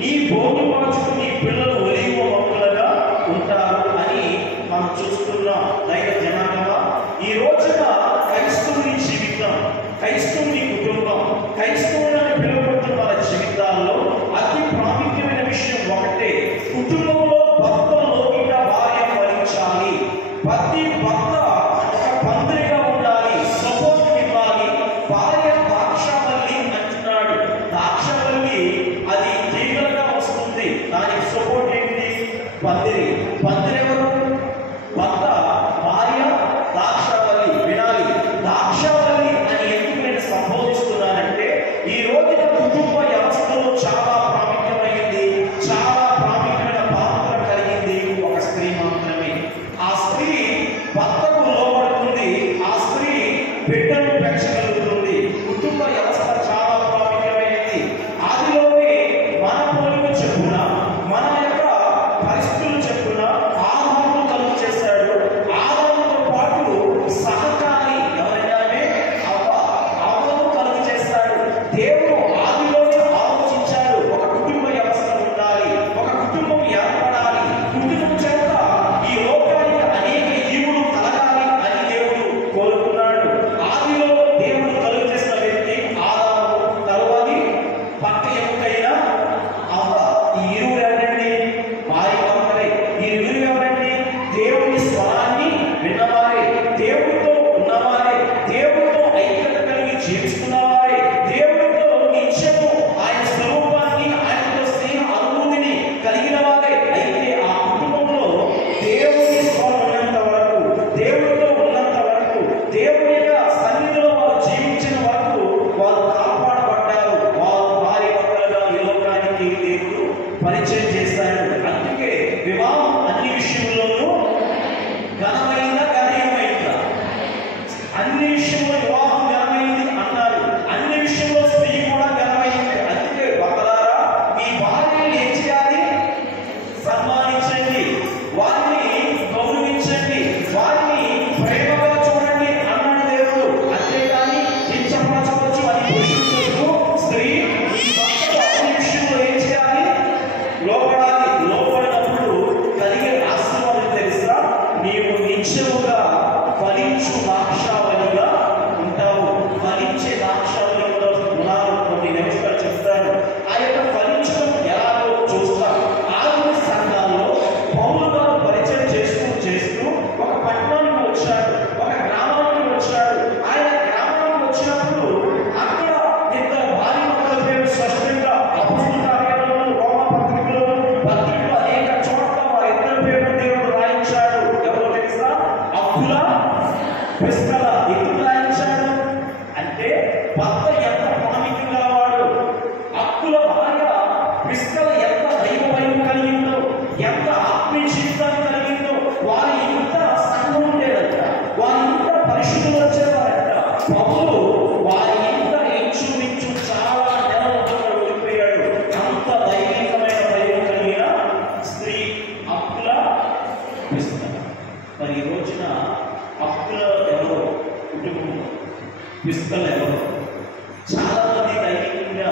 నీ భోగిపాచుకు నీ పిల్లలు ఒలివ మొక్కలుగా ఉంటారు అని మనం చూస్తున్నాం. దైవ జనాంగమా, ఈ రోజున క్రైస్తవుని జీవితం, క్రైస్తవుని కుటుంబం, క్రైస్తవులను పిలువబడుతున్న వాళ్ళ జీవితాల్లో అతి ప్రాముఖ్యమైన విషయం ఒకటే, కుటుంబంలో భర్త లోకిట భార్య ఫలించాలి. ప్రతి భర్త ఒక పందిరిగా ఉండాలి, సపోర్ట్ ఇవ్వాలి. భార్య ద్రాక్షవల్లి అంటున్నాడు. ద్రాక్షవల్లి అది తీగలుగా వస్తుంది, దానికి సపోర్ట్ ఏంటి? పందిరి. పందిరి ఎవరు? భర్త, భార్య, ద్రాక్షవల్లి. వినాలి, ద్రాక్షవల్లి అని ఎందుకు నేను సంబోధిస్తున్నానంటే, ఈ రోజున కుటుంబ వ్యవస్థలో చాలా ప్రాముఖ్యమైంది, చాలా ప్రాముఖ్యమైన పాత్ర కలిగింది ఒక స్త్రీ మాత్రమే. ఆ స్త్రీ భర్తకు లోబడుతుంది, ఆ స్త్రీ బిడ్డను పెంచగలుగుతుంది. కుటుంబ వ్యవస్థ చాలా ప్రాముఖ్యమైనది. ఆదిలోనే మన పోలిక చెప్పున, మన యొక్క పరిస్థితులు చెప్పున ఆదాము కలుగు చేశాడు. ఆదాముతో పాటు సహకారి ఎవరైనా అవ్వను కలుగు చేశాడు. దేవుడు ఆదిలోనే ఆలోచించాడు, ఒక కుటుంబ వ్యవస్థ ఉండాలి, ఒక కుటుంబం ఏర్పడాలి, కుటుంబం చేత ఈ లోకానికి అనేక ఈవులు కలగాలి అని దేవుడు కోరుకున్నాడు. ఆదిలో దేవుడు కలుగు చేసిన వ్యక్తి ఆదాము, తరువాతి పక్క ఎముకైన అవ్వ. ఈ ఇరువురు ఎవరండి? భార్య భర్తలే. ఈ ఇరువురు ఎవరండి? దేవుని స్వరాన్ని విన్నవారే, దేవుడితో ఉన్నవారే, దేవుడితో ఐక్యత కలిగి జీవిస్తున్నవారే, దేవుడితో నిత్యము ఆయన స్వరూపాన్ని, ఆయనతో స్నేహ అనుభూతిని కలిగిన వారే. అయితే ఆ కుటుంబంలో దేవుని స్వరం ఉన్నంత వరకు, దేవుడితో ఉన్నంత వరకు, దేవుని యొక్క సన్నిధిలో వారు జీవించిన వరకు వారు కాపాడబడ్డారు. వారు భార్య భర్తలుగా ఈ లోకానికి దేవుడు పరిచయం చేశాడు. అందుకే వివాహం అన్ని విషయంలోనూ ఘనమైన ఘనమైందా? అన్ని విషయంలో వివాహం ఘనమైంది అన్నారు, అన్ని విషయంలో స్త్రీ కూడా ఘనమైంది. అందుకే భర్తలారా, మీ భార్యని ఏం చేయాలి? సన్మానించండి, వారిని గౌరవించండి, వారిని ప్రేమగా చూడండి అన్నాడు దేవుడు. అంతేగాని కించపరచవచ్చు అని పురుషుడు స్త్రీ ఈ భర్తకు అన్ని విషయంలో ఏం చేయాలి? లోపడాలి. లోపడినప్పుడు కలిగే ఆశీర్వాదం తెలుసా? నీవు నిత్యముగా ఫలించు ద్రాక్షావళిగా ఉంటావు. ఫలించే ద్రాక్షావళిలో గుణాలు కొన్ని నిమిషాలు చెప్తాను. ఆ యొక్క ఫలించడం ఎలాగో చూస్తాం. ఆదిమ సంఘాల్లో పౌలు గారు పరిచయం చేస్తూ ఒక పట్టణానికి వచ్చాడు, ఒక గ్రామానికి వచ్చాడు. ఆయన గ్రామానికి వచ్చినప్పుడు అక్కడ ఇద్దరు భార్య భర్తల పేరు స్పష్టంగా అపోస్తలుల కార్యాలలో, రోమా పత్రికలో అనేక చోట్ల వారి ఇద్దరు పేరు దేవుడు రాయించాడు. ఎవరో తెలుసా? అక్కుల, ప్రిస్కిల్ల. ఎందుకు రాయించాడు అంటే భర్త ఎంత ప్రాముఖ్యం గలవాడు, అక్కుల భార్య ప్రిస్కిల్ల ఎంత దైవ భయం కలిగిందో, ఎంత ఆత్మీయ జీవితాన్ని కలిగిందో, వారి ఇంత సంఘం ఉండేదంట, వారి ఇంత పరిశుద్ధులు వచ్చేవారంట. పౌలు వారి ఇంత ఇంచుమించు చాలా నెలలు వెళ్ళిపోయాడు. అంత దైవికమైన భయం కలిగిన స్త్రీ అక్కుల, ప్రిస్కిల్ల. మరి ఈ రోజున అక్కుల ఎవరో కుటుంబం, ప్రిస్కిల్ల ఎవరో? చాలా మంది దైవికంగా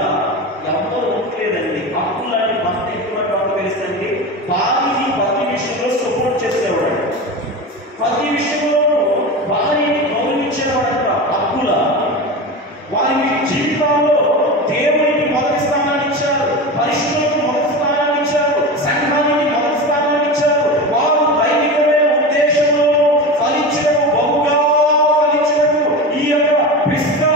ఎవరో ఉండలేదండి. అక్కులాంటి భర్త ఎటువంటి వాడు తెలుసండి? భార్యని ప్రతి విషయంలో సపోర్ట్ చేసేవాడు, ప్రతి విషయంలోనూ భార్యని గౌరవించేవాడంట అక్కుల. వారి జీవితాల్లో దేవునికి మొదటి స్థానాన్ని ఇచ్చారు, పరిశుద్ధులకు మొదటి స్థానాన్ని ఇచ్చారు, సంఘానికి మొదటి స్థానాన్ని ఇచ్చారు. వారు దైవికమైన ఉద్దేశంలో ఫలించడం, బహుగా ఫలించడం. ఈ యొక్క ప్రిస్కిల్ల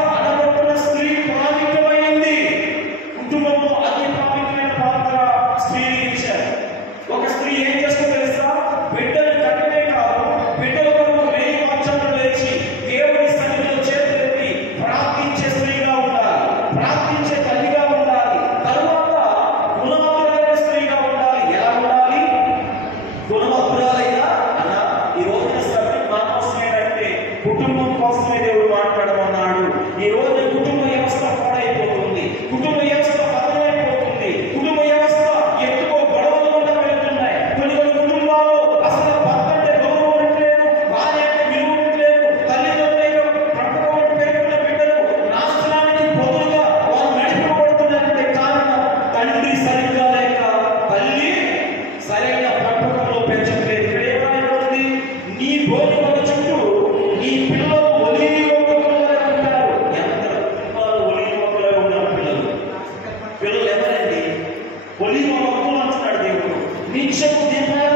ఒలివ మొక్కలు అంటున్నాడు దేవుడు. నిత్యము దీపాలు